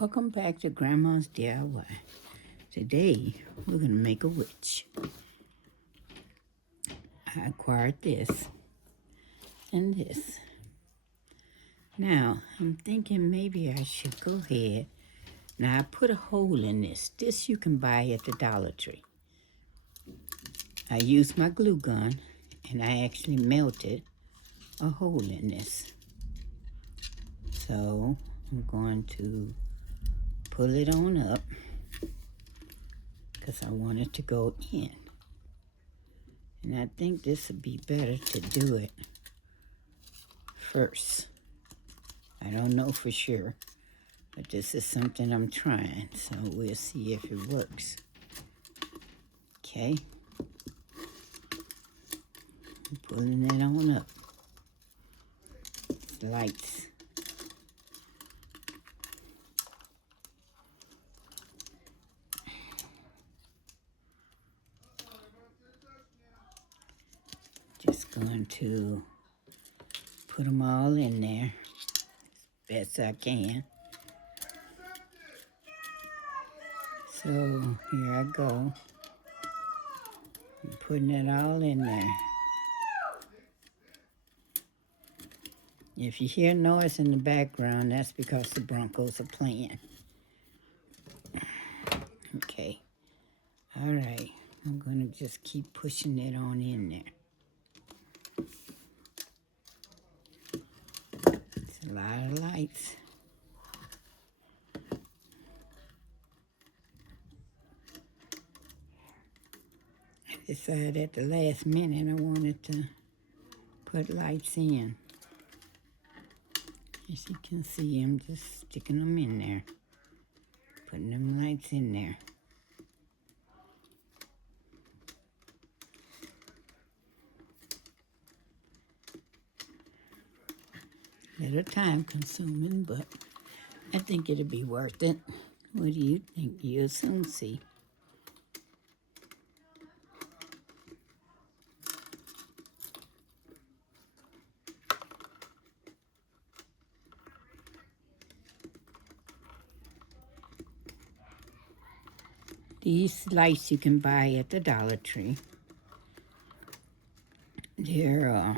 Welcome back to Grandma's DIY. Today, we're going to make a witch. I acquired this and this. Now, I'm thinking maybe I should go ahead. Now, I put a hole in this. This you can buy at the Dollar Tree. I used my glue gun, and I actually melted a hole in this. So, I'm going to pull it on up because I want it to go in. And I think this would be better to do it first. I don't know for sure, but this is something I'm trying, so we'll see if it works. Okay. I'm pulling it on up. It's lights. Just going to put them all in there as best I can. So here I go. I'm putting it all in there. If you hear noise in the background, that's because the Broncos are playing. Okay. All right. I'm going to just keep pushing it on in there. It's a lot of lights. I decided at the last minute I wanted to put lights in. As you can see, I'm just sticking them in there. Putting them lights in there. A little time consuming, but I think it'll be worth it. What do you think? You'll soon see. These lights you can buy at the Dollar Tree. They're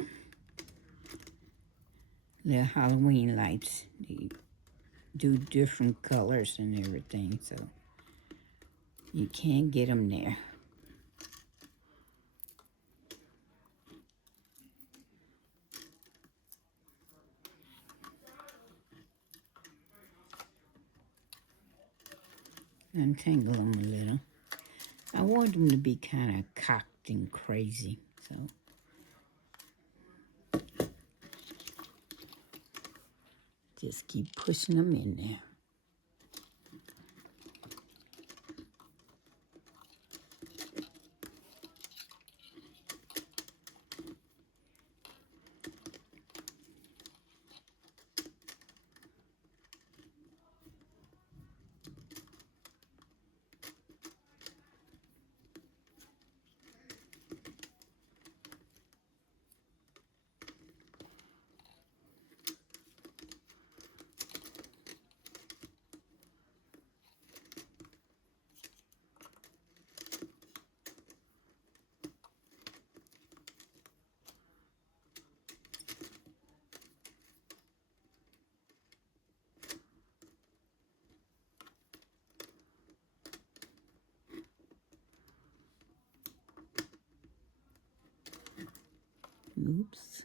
Halloween lights. They do different colors and everything, so you can get them there. Untangle them a little. I want them to be kind of cocked and crazy, so just keep pushing them in there. Oops.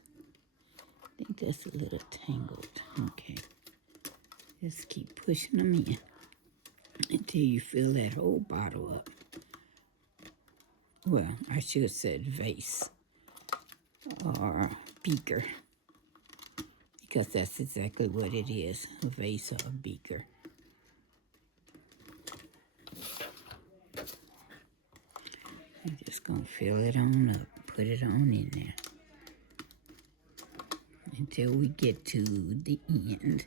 I think that's a little tangled. Okay. Just keep pushing them in until you fill that whole bottle up. Well, I should have said vase or beaker, because that's exactly what it is, a vase or a beaker. I'm just going to fill it on up, put it on in there until we get to the end.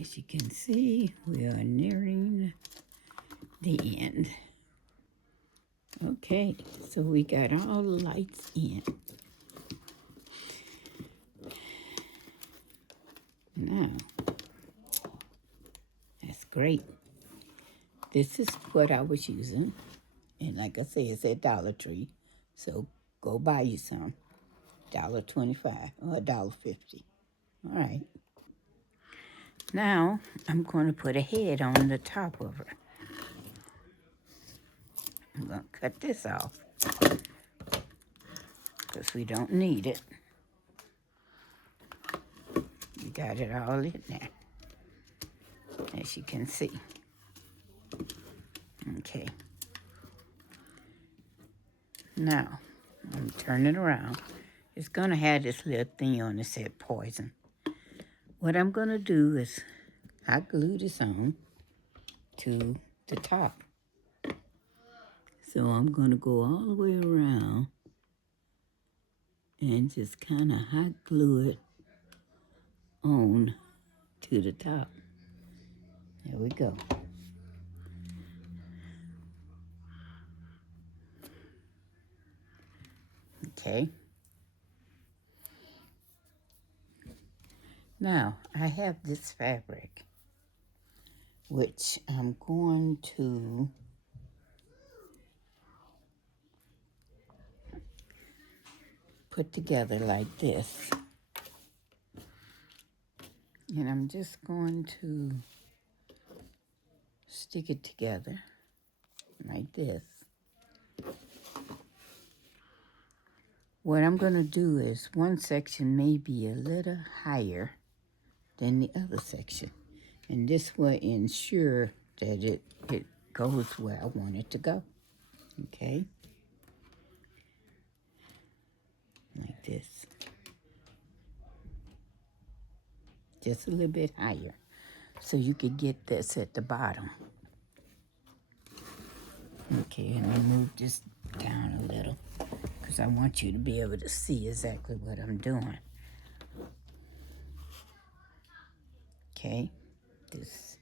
As you can see, we are nearing the end. Okay, so we got all the lights in. Now, that's great. This is what I was using. And like I said, it's at Dollar Tree. So go buy you some. $1.25 or $1.50. All right. Now, I'm going to put a head on the top of her. I'm going to cut this off because we don't need it. We got it all in there, as you can see. Okay. Now, I'm going to turn it around. It's going to have this little thing on it that said poison. What I'm going to do is I glue this on to the top. So I'm going to go all the way around and just kind of hot glue it on to the top. There we go. Okay. Now, I have this fabric, which I'm going to put together like this. And I'm just going to stick it together like this. What I'm going to do is one section may be a little higher than the other section. And this will ensure that it goes where I want it to go. Okay? Like this. Just a little bit higher. So you could get this at the bottom. Okay, and I move this down a little because I want you to be able to see exactly what I'm doing. Okay, this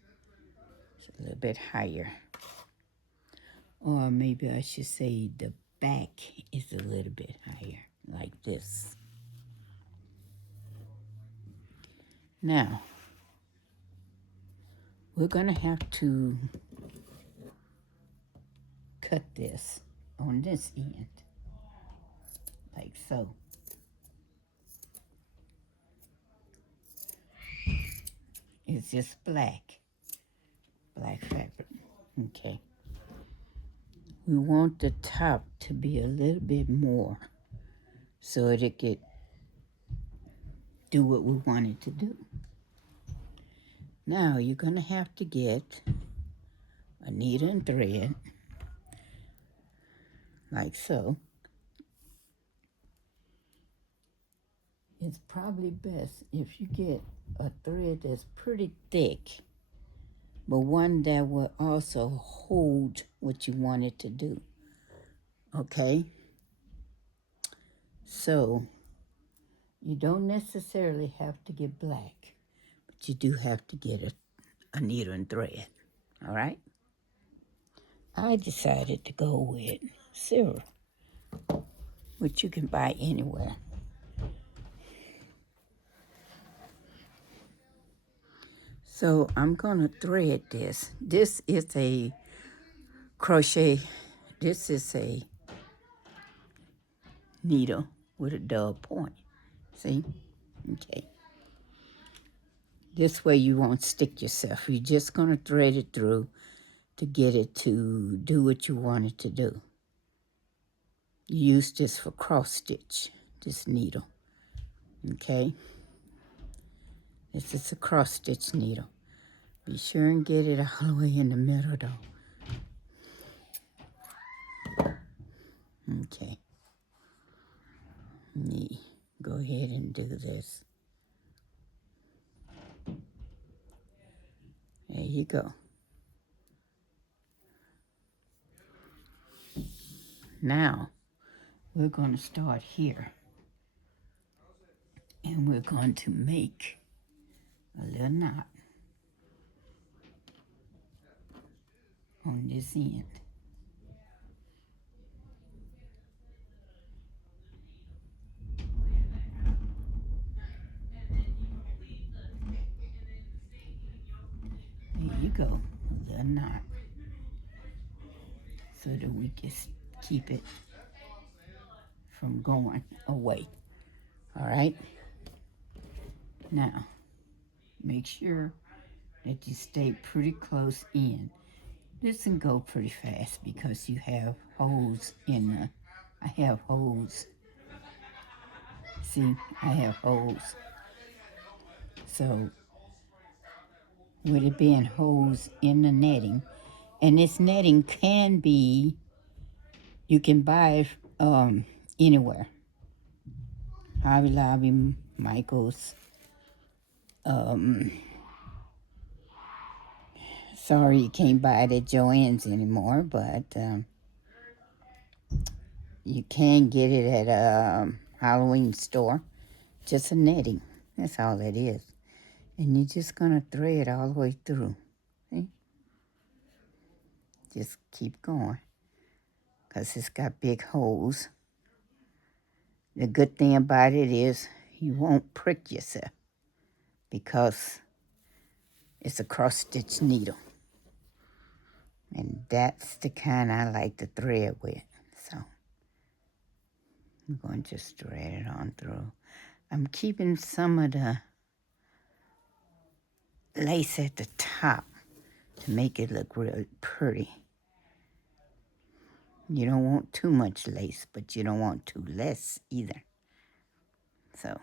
is a little bit higher. Or maybe I should say the back is a little bit higher, like this. Now, we're going to have to cut this on this end, like so. It's just black fabric. Okay. We want the top to be a little bit more so that it could do what we want it to do. Now you're going to have to get a needle and thread, like so. It's probably best if you get a thread that's pretty thick, but one that will also hold what you want it to do. Okay? So, you don't necessarily have to get black, but you do have to get a needle and thread. All right? I decided to go with silver, which you can buy anywhere. So I'm going to thread this. This is a crochet. This is a needle with a dull point. See? Okay. This way you won't stick yourself. You're just going to thread it through to get it to do what you want it to do. You use this for cross stitch, this needle. Okay? This is a cross stitch needle. Be sure and get it all the way in the middle though. Okay. Go ahead and do this. There you go. Now, we're going to start here. And we're going to make a little knot. on this end. There you go, a little knot, so that we can keep it from going away. All right, now make sure that you stay pretty close in. This can go pretty fast because you have holes in the, I have holes. See, I have holes. So with it being holes in the netting, and this netting can be, you can buy it anywhere. Hobby Lobby, Michael's. Sorry you can't buy it at Joann's anymore, but you can get it at a Halloween store. Just a netting. That's all it is. And you're just going to thread all the way through. See? Just keep going. Because it's got big holes. The good thing about it is you won't prick yourself. Because it's a cross-stitch needle. And that's the kind I like to thread with. So I'm going to just thread it on through. I'm keeping some of the lace at the top to make it look really pretty. You don't want too much lace, but you don't want too less either. So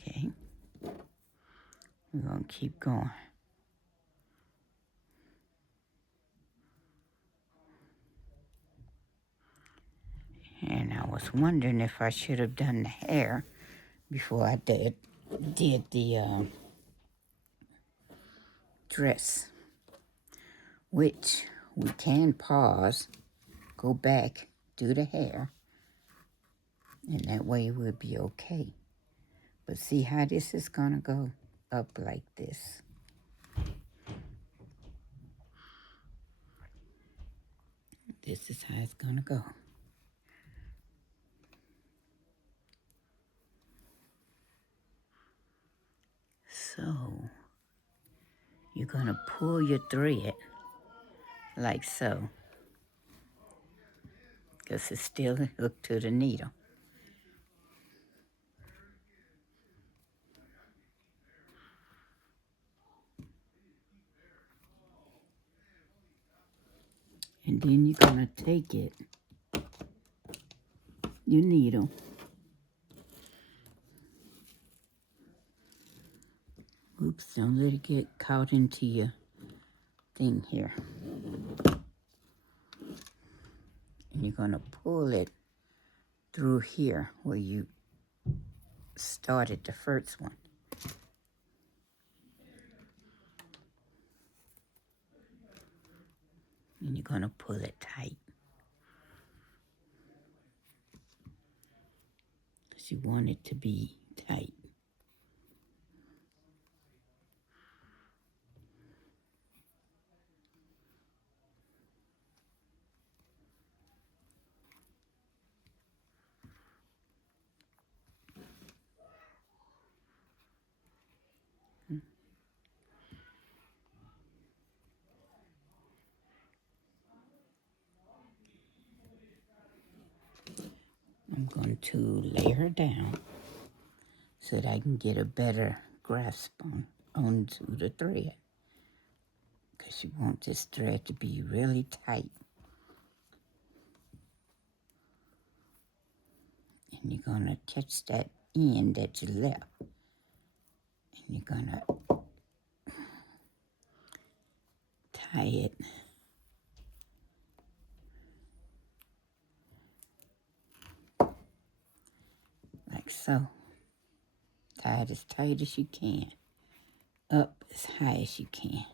okay, we're going to keep going. And I was wondering if I should have done the hair before I did the dress, which we can pause, go back, do the hair, and that way we'll be okay. But see how this is going to go up like this. This is how it's going to go. So, you're going to pull your thread like so, because it's still hooked to the needle. And then you're going to take it, your needle, oops, don't let it get caught into your thing here. And you're going to pull it through here where you started the first one. And you're going to pull it tight. Because you want it to be tight. I'm going to lay her down so that I can get a better grasp onto the thread. Because you want this thread to be really tight. And you're going to catch that end that you left. And you're going to tie it like so. Tie it as tight as you can. Up as high as you can.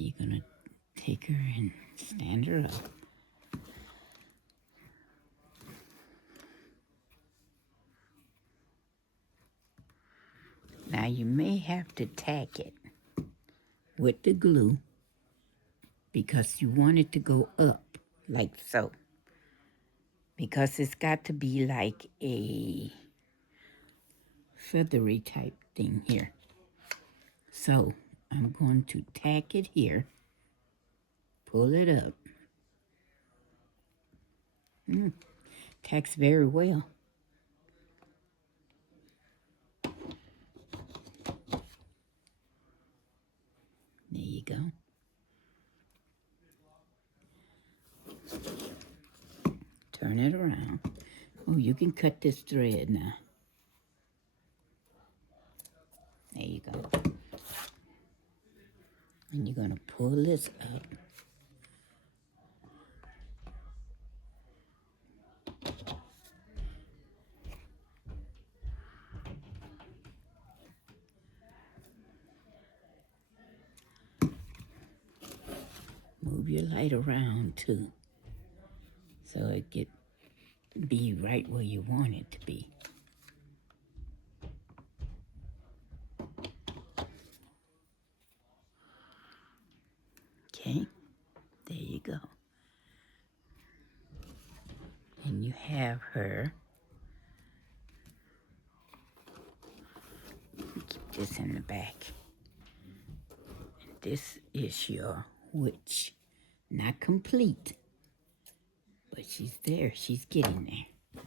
you're going to take her and stand her up. Now you may have to tack it with the glue because you want it to go up like so. Because it's got to be like a feathery type thing here. So I'm going to tack it here, pull it up. Tacks very well. There you go. Turn it around. Oh, you can cut this thread now. There you go. And you're going to pull this up. Move your light around too, so it get be right where you want it to be. Okay, there you go. And you have her. Keep this in the back. And this is your witch. Not complete, but she's there. She's getting there.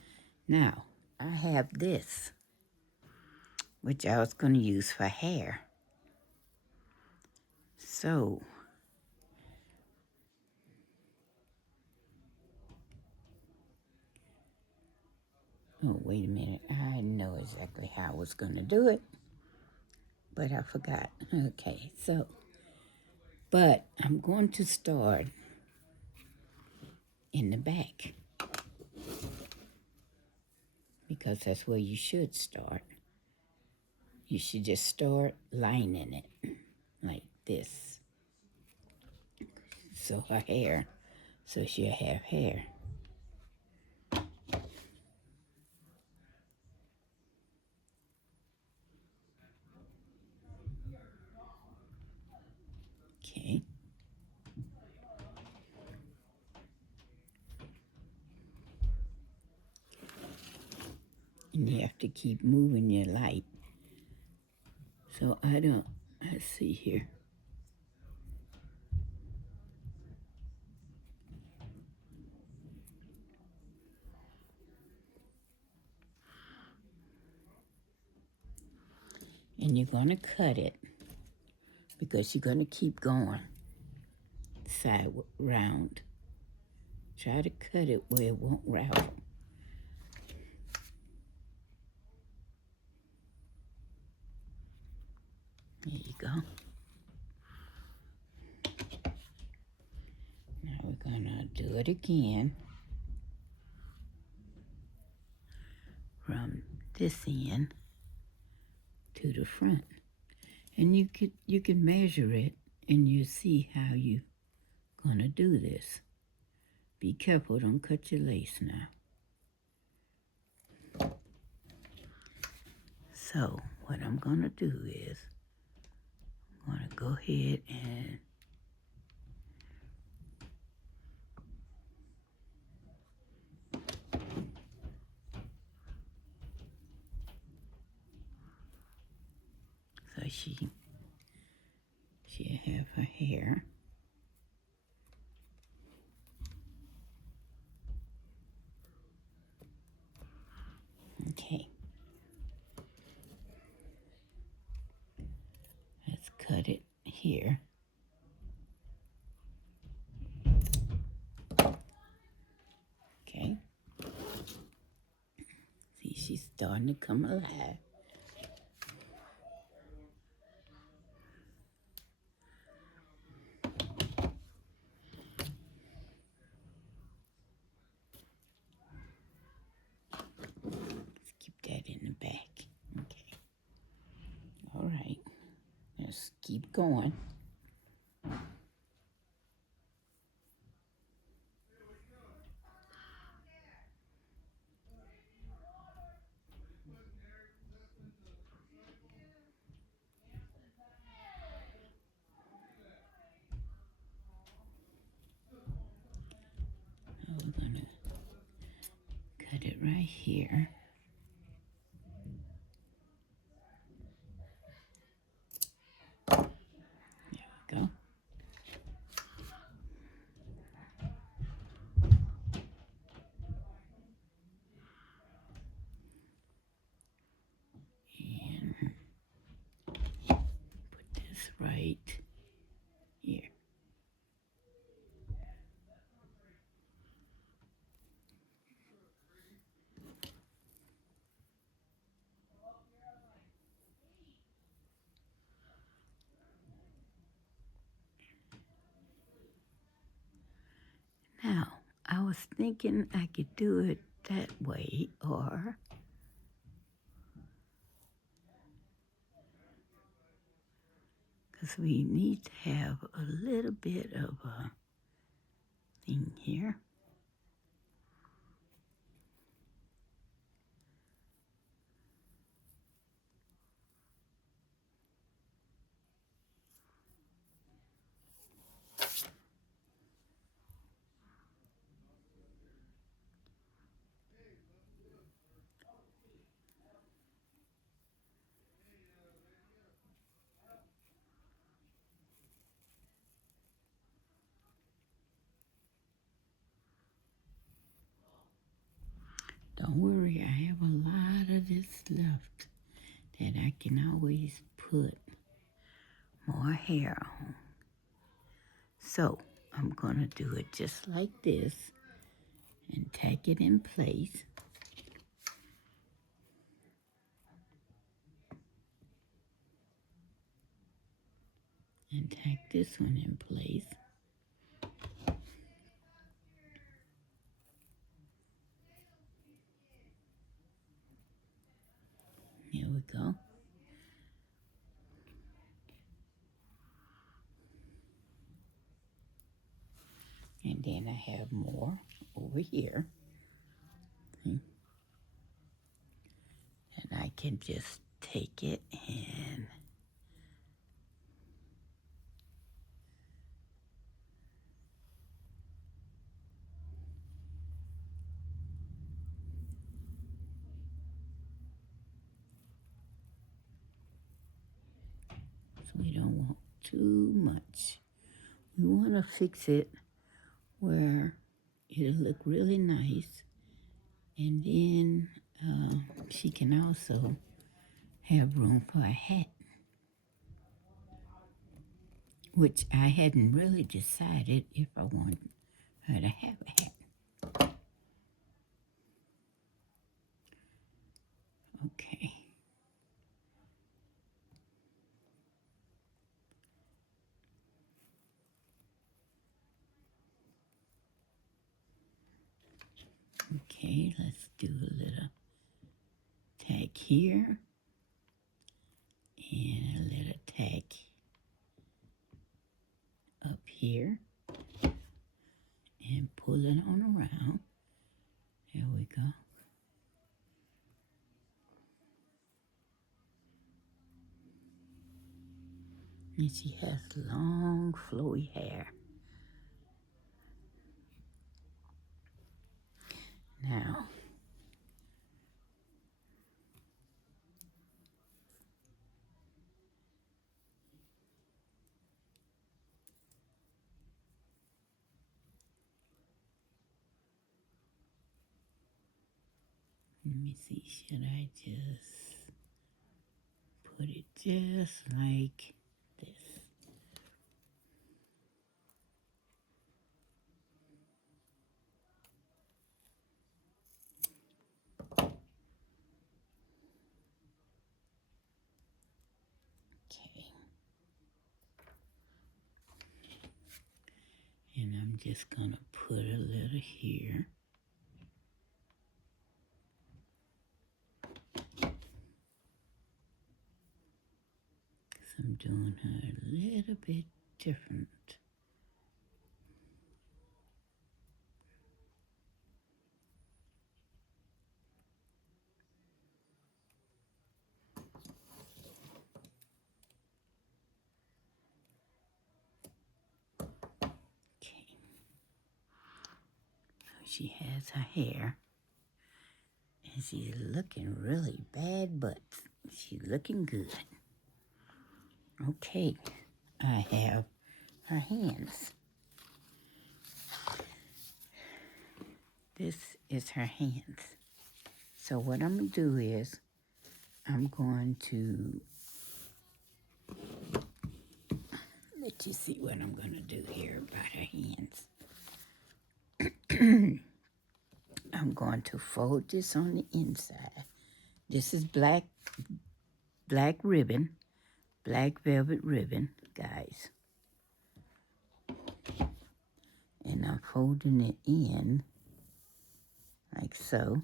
Now, I have this, which I was going to use for hair. So, oh, wait a minute. I know exactly how I was going to do it, but I forgot. Okay, so, but I'm going to start in the back because that's where you should start. You should just start lining it like this. So her hair, so she'll have hair. Okay. And you have to keep moving your light. So let's see here. And you're going to cut it because you're going to keep going side round. Try to cut it where it won't ravel. There you go. Now we're going to do it again from this end to the front. And you can measure it and you see how you gonna do this. Be careful, don't cut your lace now. So what I'm gonna do is I'm gonna go ahead and so she'll have her hair. Okay. Let's cut it here. Okay. See, she's starting to come alive. Let's keep that in the back. Okay. All right. Let's keep going. right here. There we go. And put this right here. Now, I was thinking I could do it that way, or because we need to have a little bit of a thing here. Don't worry, I have a lot of this left that I can always put more hair on. So I'm gonna do it just like this and tack it in place. And tack this one in place. Here we go. And then I have more over here. And I can just take it and so we don't want too much. We want to fix it where it'll look really nice. And then she can also have room for a hat, which I hadn't really decided if I wanted her to have a hat. Okay. Okay, let's do a little tag here and a little tag up here and pull it on around. There we go. And she has long, flowy hair. Now, let me see, should I just put it just like this? Okay. And I'm just gonna put a little here. Because I'm doing her a little bit different. Okay. So she has her hair. She's looking really bad, but she's looking good. Okay, I have her hands. This is her hands. So what I'm going to do is I'm going to let you see what I'm going to do here about her hands. I'm going to fold this on the inside. This is black ribbon, black velvet ribbon, guys. And I'm folding it in like so.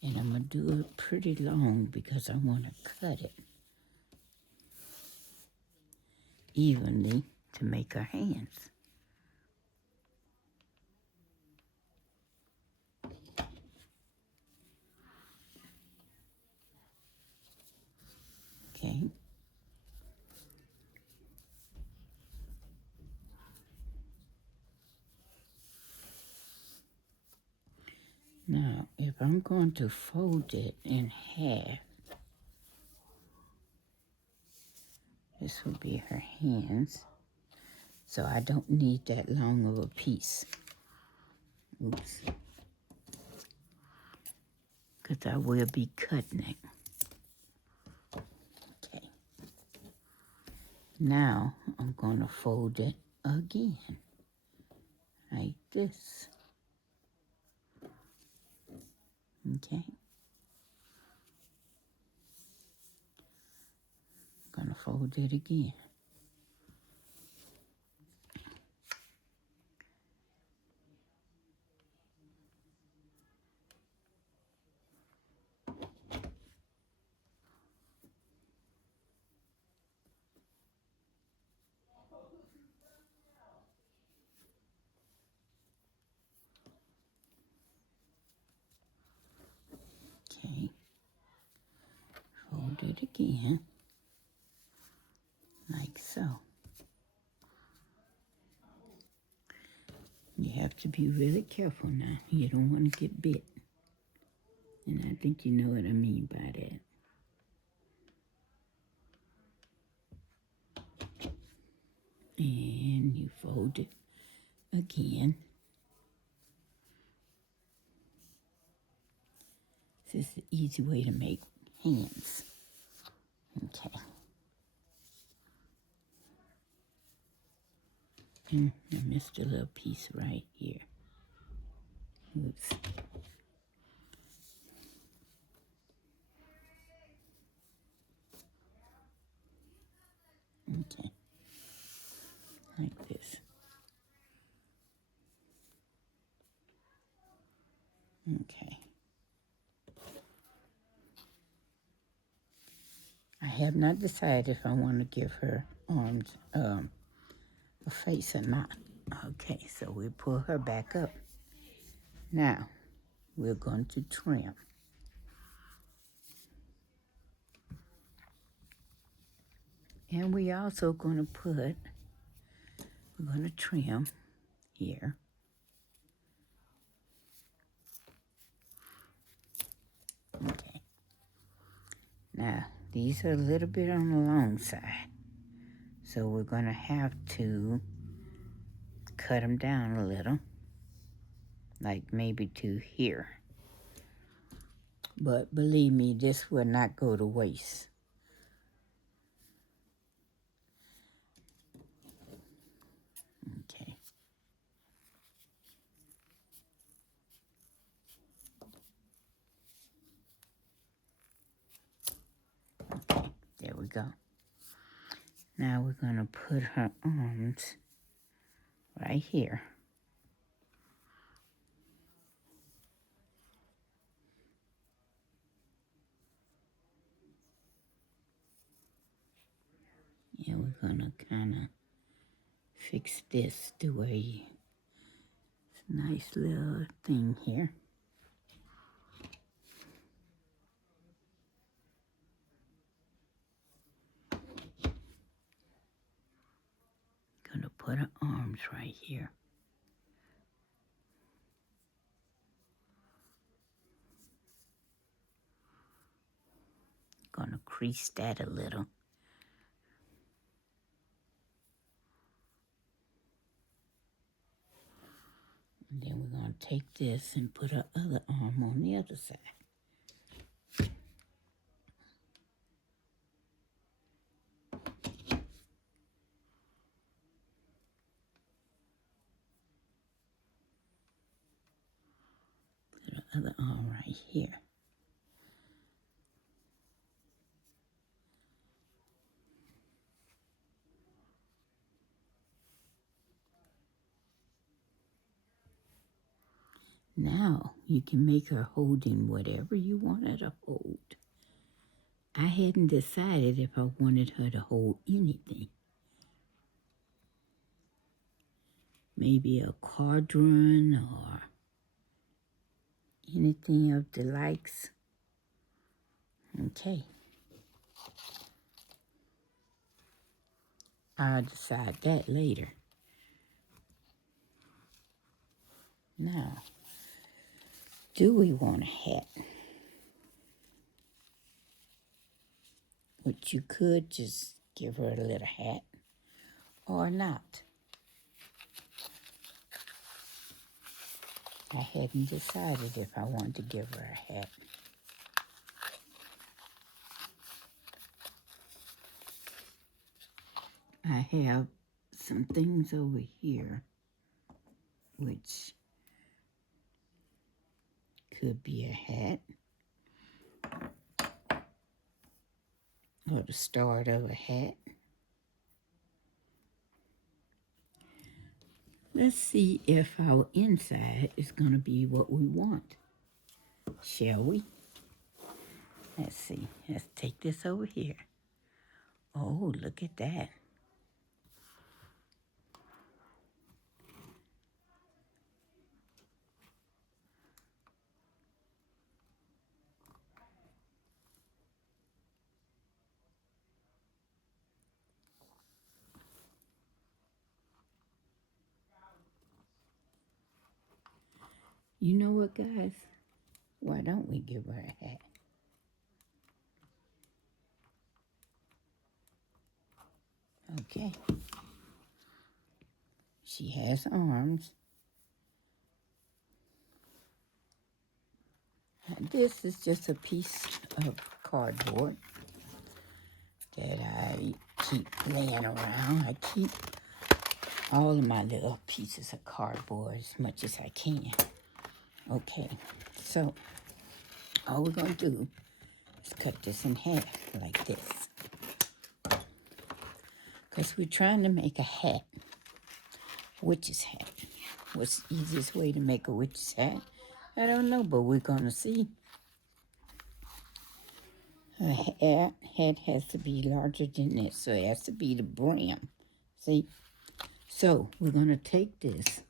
And I'm going to do it pretty long because I want to cut it evenly to make her hands. Okay. Now, if I'm going to fold it in half, this will be her hands. So I don't need that long of a piece. Oops. Because I will be cutting it. Okay. Now I'm going to fold it again. Like this. Okay. I'm going to fold it again. Okay. Fold it again. Like so. You have to be really careful now. You don't want to get bit. And I think you know what I mean by that. And you fold it again. This is the easy way to make hands. Okay. I missed a little piece right here. Oops. Okay. Like this. Okay. I have not decided if I want to give her arms a face or not. Okay, so we pull her back up. Now, we're going to trim. And we also going to we're going to trim here. Okay. Now, these are a little bit on the long side. So we're going to have to cut them down a little. Like maybe to here. But believe me, this will not go to waste. Okay. Okay, there we go. Now we're going to put her arms right here. And we're going to kind of fix this the way it's a nice little thing here. arms right here. Gonna crease that a little. And then we're gonna take this and put our other arm on the other side. Put our other arm right here. Now you can make her holding whatever you want her to hold. I hadn't decided if I wanted her to hold anything. Maybe a cauldron or anything of the likes. Okay. I'll decide that later. Now, do we want a hat? Which you could just give her a little hat or not. I hadn't decided if I wanted to give her a hat. I have some things over here which could be a hat or the start of a hat. Let's see if our inside is going to be what we want, shall we? Let's see. Let's take this over here. Oh, look at that. You know what, guys? Why don't we give her a hat? Okay. She has arms. This is just a piece of cardboard that I keep laying around. I keep all of my little pieces of cardboard as much as I can. Okay, so all we're going to do is cut this in half like this. Because we're trying to make a hat, witch's hat. What's the easiest way to make a witch's hat? I don't know, but we're going to see. A hat has to be larger than this, so it has to be the brim. See? So we're going to take this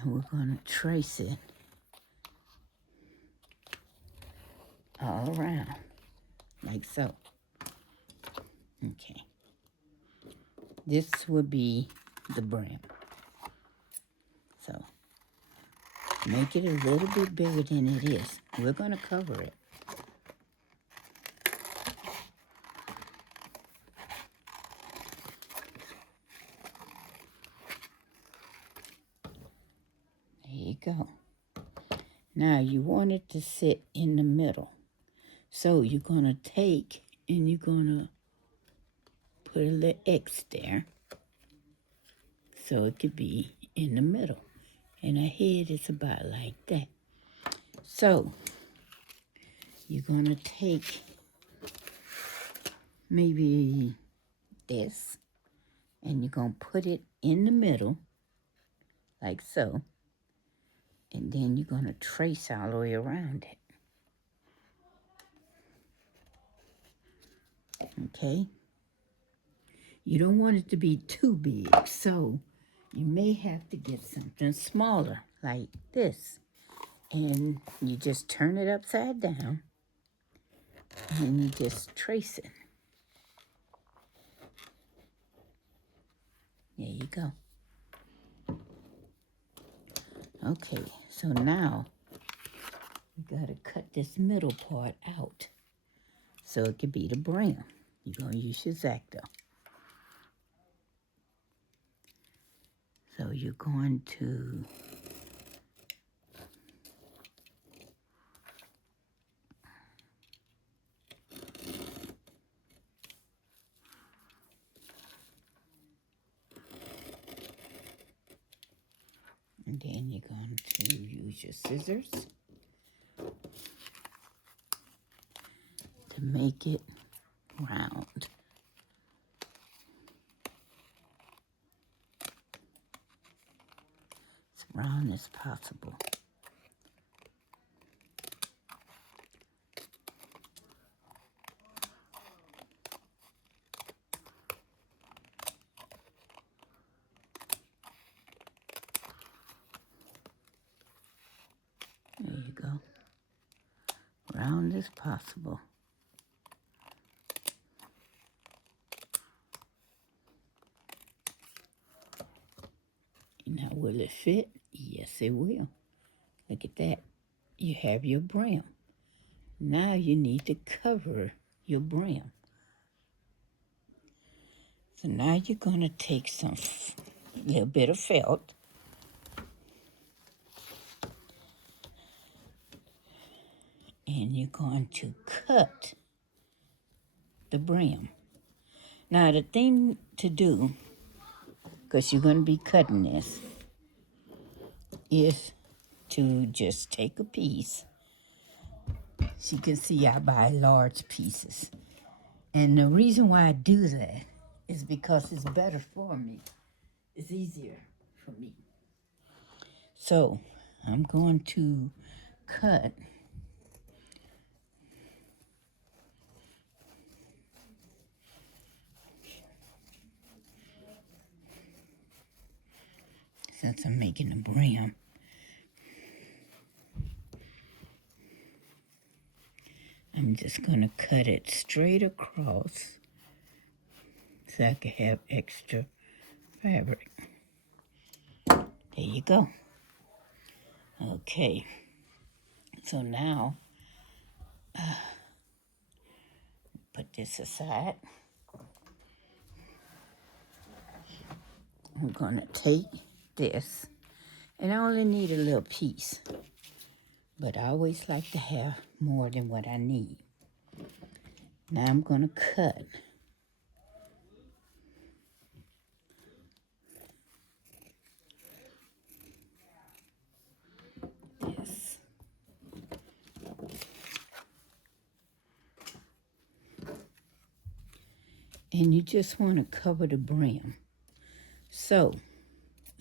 and we're going to trace it all around, like so. Okay. This would be the brim. So make it a little bit bigger than it is. We're going to cover it. There you go. Now you want it to sit in the middle. So you're going to take and you're going to put a little X there so it could be in the middle. And her head is about like that. So you're going to take maybe this and you're going to put it in the middle like so. And then you're going to trace all the way around it. Okay? You don't want it to be too big, so you may have to get something smaller, like this. And you just turn it upside down, and you just trace it. There you go. Okay, so now we gotta cut this middle part out so it could be the brim. You're gonna use your X-Acto. So you're going to and then you're going to use your scissors to make it round. As round as possible. There you go. Round as possible. Now, will it fit? Yes, it will. Look at that. You have your brim. Now you need to cover your brim. So now you're going to take some little bit of felt and you're going to cut the brim. Now the thing to do, because you're going to be cutting this, is to just take a piece. As you can see, I buy large pieces. And the reason why I do that is because it's better for me. It's easier for me. So I'm going to cut since I'm making a brim. I'm just going to cut it straight across so I can have extra fabric. There you go. Okay. So now, put this aside. I'm going to take this, and I only need a little piece, but I always like to have more than what I need. Now I'm going to cut this. And you just want to cover the brim. So,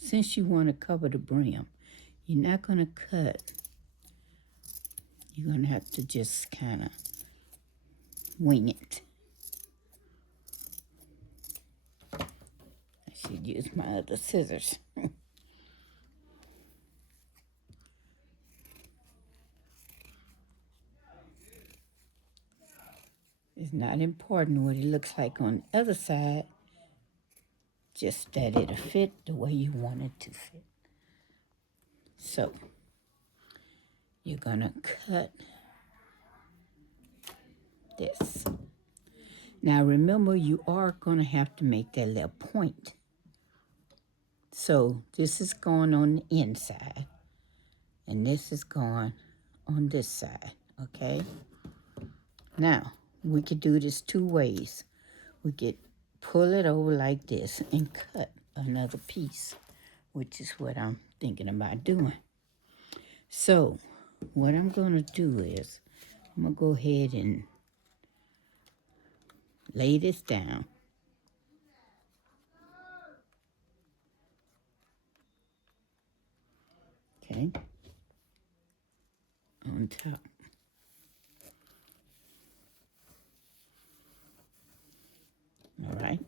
since you want to cover the brim, you're not going to cut. You're going to have to just kind of wing it. I should use my other scissors. It's not important what it looks like on the other side, just that it'll fit the way you want it to fit. So, you're going to cut this. Now remember, you are going to have to make that little point. So this is going on the inside, and this is going on this side, okay? Now, we could do this two ways. We could pull it over like this and cut another piece, which is what I'm thinking about doing. So, what I'm going to do is, I'm going to go ahead and lay this down. Okay? On top. All right?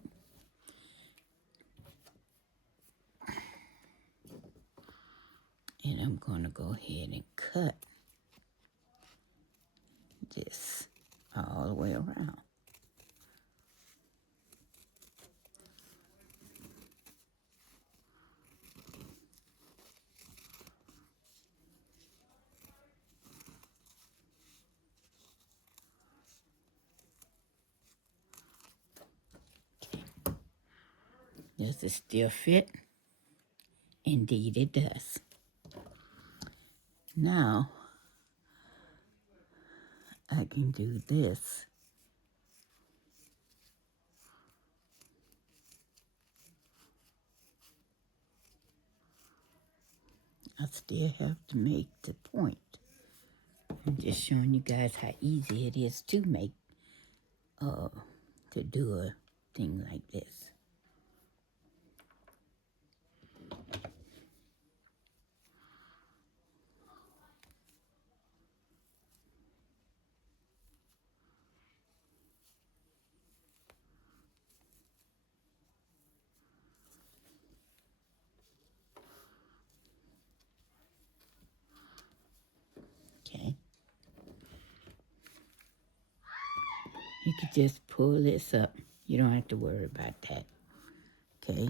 And I'm going to go ahead and cut this all the way around. Does it still fit? Indeed it does. Now, I can do this. I still have to make the point. I'm just showing you guys how easy it is to make, to do a thing like this. Okay. You could just pull this up. You don't have to worry about that. Okay.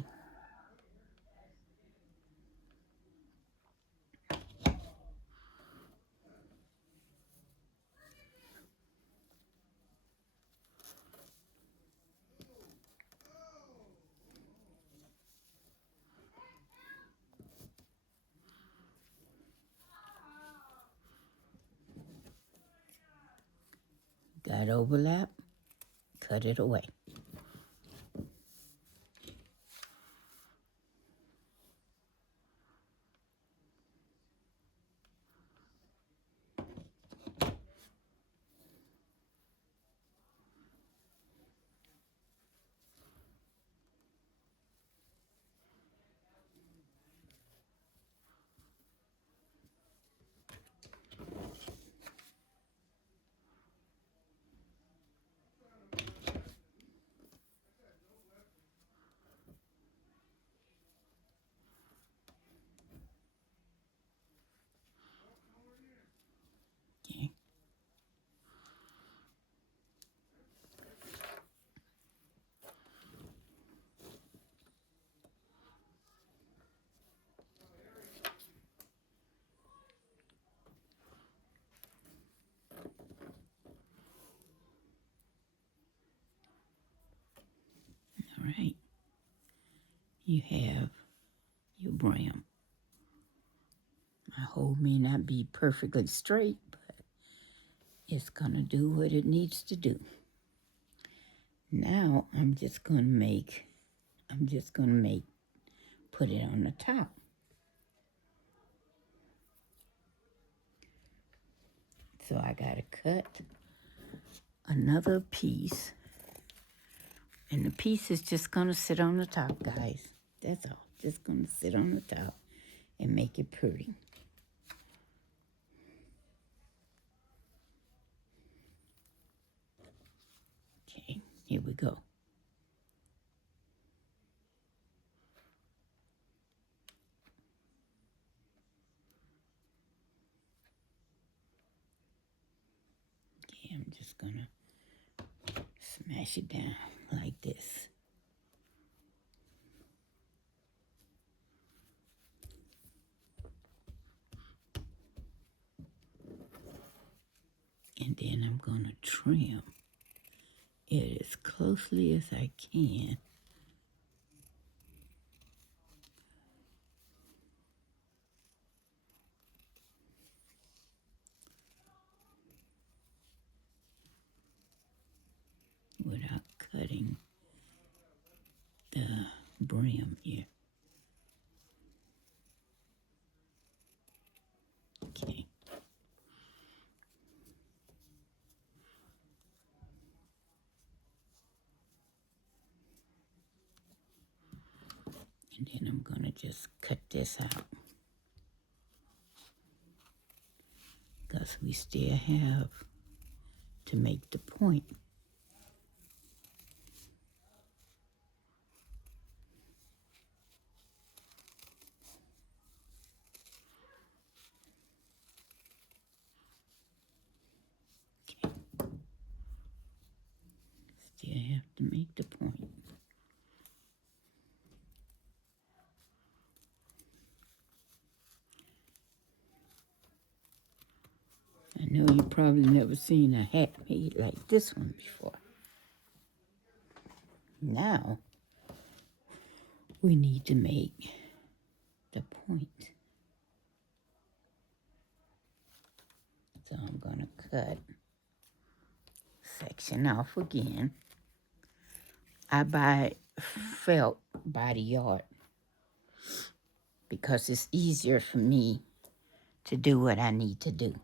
Got overlap, cut it away. Okay. All right. You have your brim. My hole may not be perfectly straight, but it's gonna do what it needs to do. Now I'm just gonna put it on the top. So I gotta cut another piece, and the piece is just gonna sit on the top, guys. That's all. Just gonna sit on the top and make it pretty. Okay, here we go. Okay, I'm just gonna smash it down like this. And then I'm gonna trim it as closely as I can. Without cutting the brim here. Okay. And then I'm gonna just cut this out, because we still have to make the point. Okay. Still have to make the point. I know you probably never seen a hat made like this one before. Now, we need to make the point. So I'm going to cut section off again. I buy felt by the yard because it's easier for me to do what I need to do.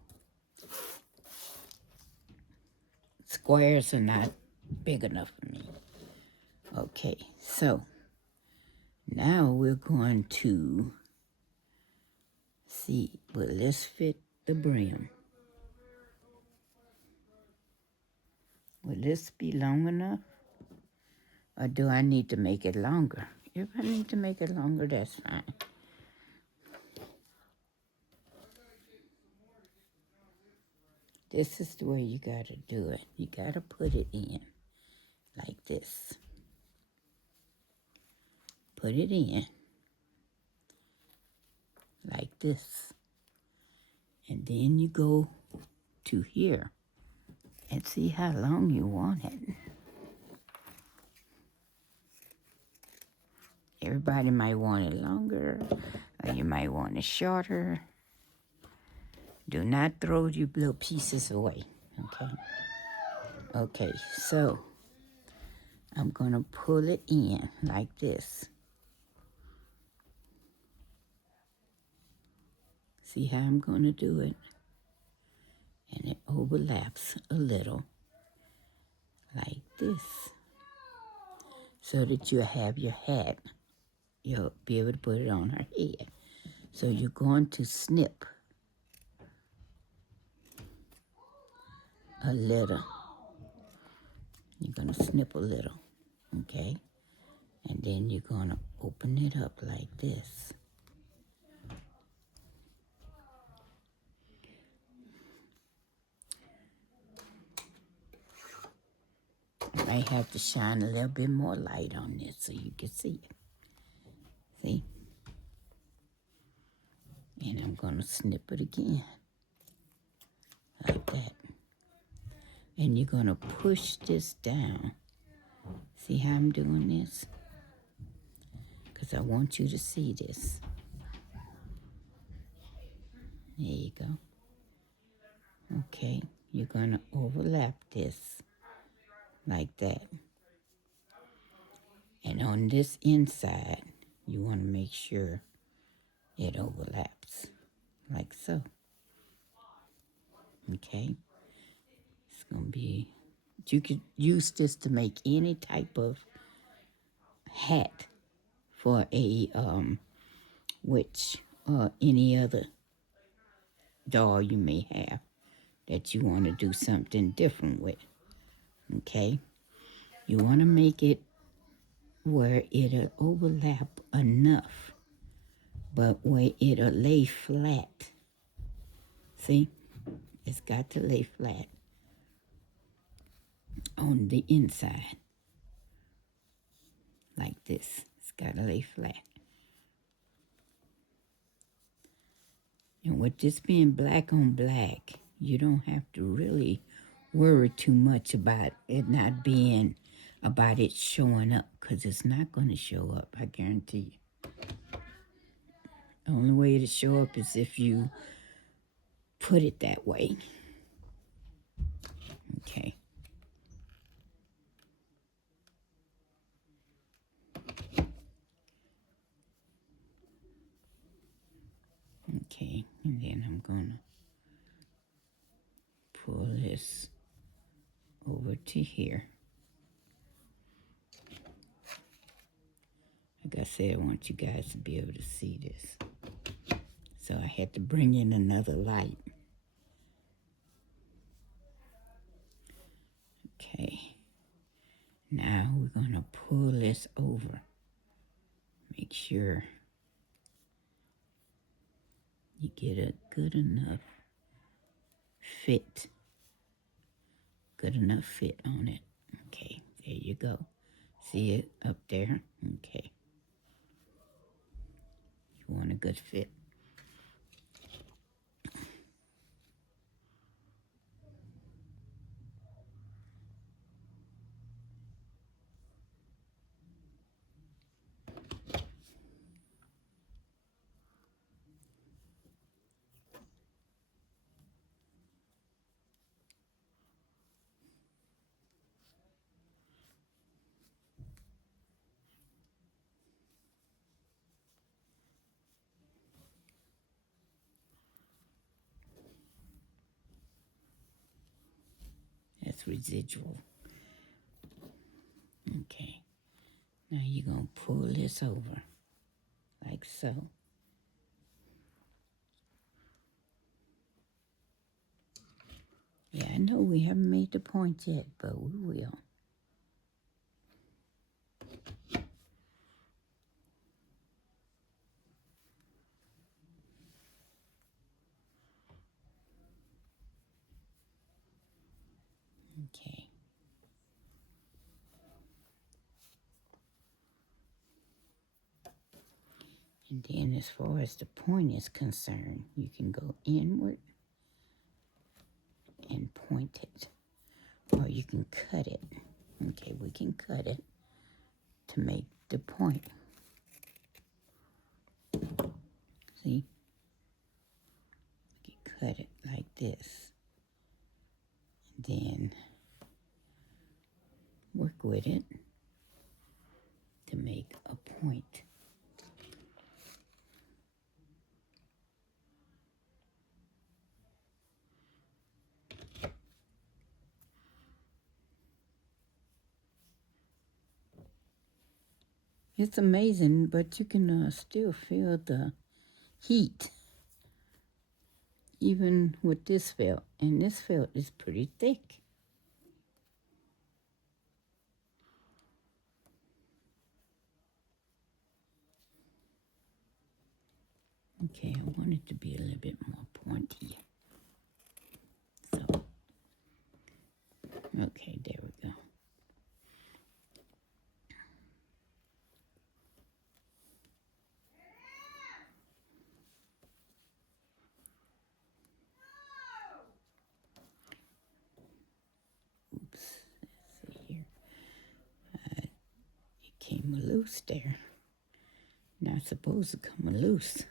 Squares are not big enough for me. Okay, so now we're going to see, will this fit the brim? Will this be long enough? Or do I need to make it longer? If I need to make it longer, that's fine. This is the way you gotta do it. You gotta put it in like this. Put it in like this. And then you go to here and see how long you want it. Everybody might want it longer, or you might want it shorter. Do not throw your little pieces away, okay? Okay, so I'm gonna pull it in like this. See how I'm gonna do it? And it overlaps a little like this so that you'll have your hat. You'll be able to put it on her head. So you're going to snip a little. You're going to snip a little, okay? And then you're going to open it up like this. You might have to shine a little bit more light on this so you can see it. See? And I'm going to snip it again, like that. And you're going to push this down. See how I'm doing this? Because I want you to see this. There you go. Okay, you're going to overlap this like that. And on this inside, you want to make sure it overlaps, like so. Okay? It's going to be, you could use this to make any type of hat for a witch or any other doll you may have that you want to do something different with. Okay? You want to make it where it'll overlap enough, but where it'll lay flat. See? It's got to lay flat on the inside. Like this. It's got to lay flat. And with this being black on black, you don't have to really worry too much about it not being, about it showing up, because it's not going to show up, I guarantee you. The only way it'll show up is if you put it that way. Okay. Okay, and then I'm going to pull this over to here. Like I said, I want you guys to be able to see this. So I had to bring in another light. Okay. Now we're going to pull this over. Make sure you get a good enough fit. Good enough fit on it. Okay, there you go. See it up there? Okay. You want a good fit. residual. Okay, now you're going to pull this over like so. Yeah, I know we haven't made the point yet, but we will. Okay. And then as far as the point is concerned, you can go inward and point it. Or you can cut it. Okay, we can cut it to make the point. See? We can cut it like this. Then work with it to make a point. It's amazing, but you can still feel the heat even with this felt. And this felt is pretty thick. Okay, I want it to be a little bit more pointy. So, okay, there we go. Oops, let's see here. It came loose there. Not supposed to come loose.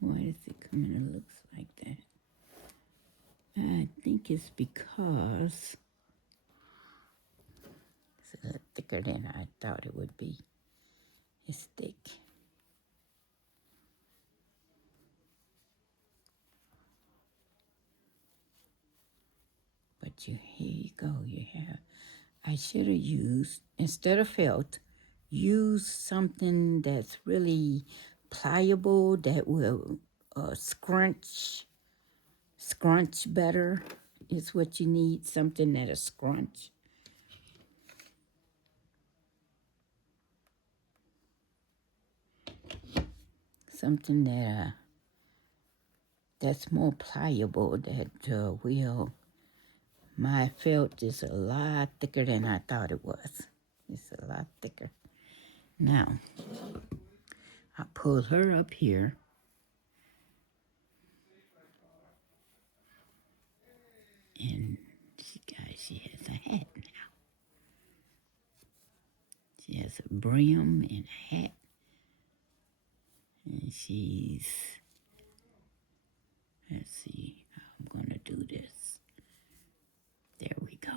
Why does it come in and looks like that? I think it's because it's a little thicker than I thought it would be. It's thick. But here you go. You have. I should have used, instead of felt, use something that's really pliable that will scrunch better is what you need. Something that'll scrunch. Something that's more pliable that will. My felt is a lot thicker than I thought it was. It's a lot thicker. Now, I pull her up here. And she has a hat now. She has a brim and a hat. And she's, let's see how I'm going to do this. There we go.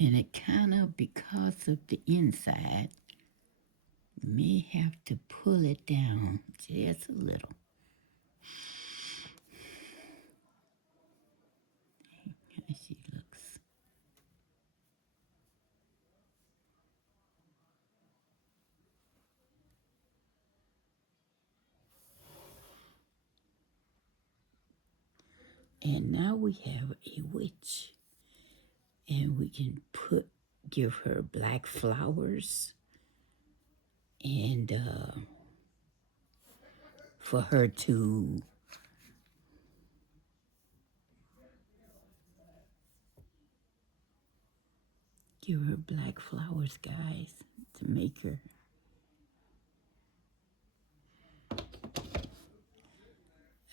And it kind of, because of the inside, you may have to pull it down just a little. How she looks. And now we have a witch. And we can give her black flowers. And for her to give her black flowers, guys, to make her.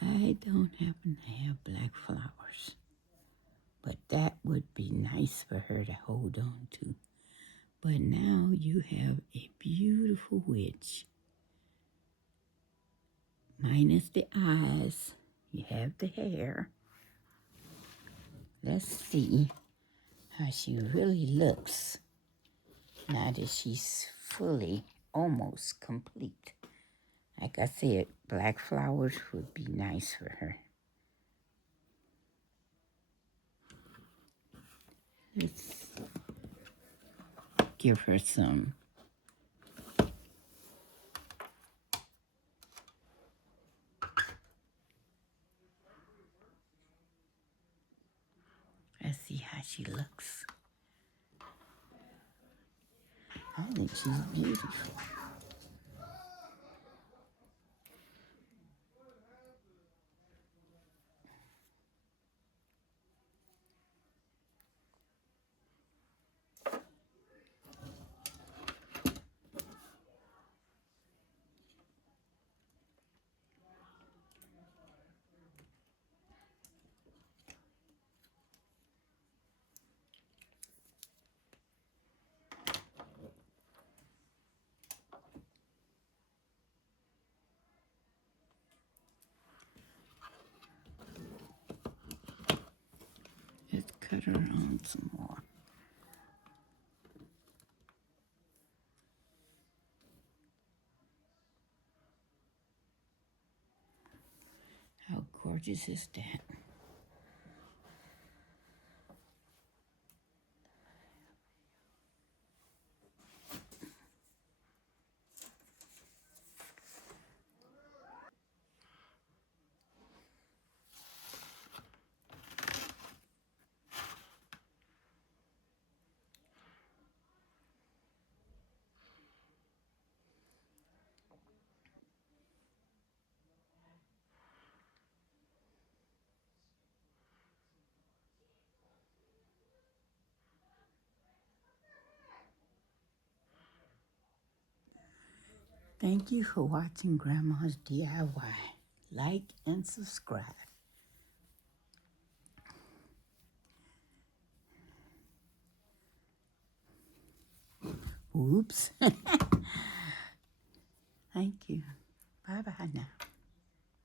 I don't happen to have black flowers, but that would be nice for her to hold on to. But now you have a beautiful witch. Minus the eyes, you have the hair. Let's see how she really looks now that she's fully, almost complete. Like I said, black flowers would be nice for her. Let's give her some. Let's see how she looks. I think she's beautiful. Let's cut her on some more. How gorgeous is that? Thank you for watching Grandma's DIY. Like and subscribe. Oops. Thank you. Bye-bye now.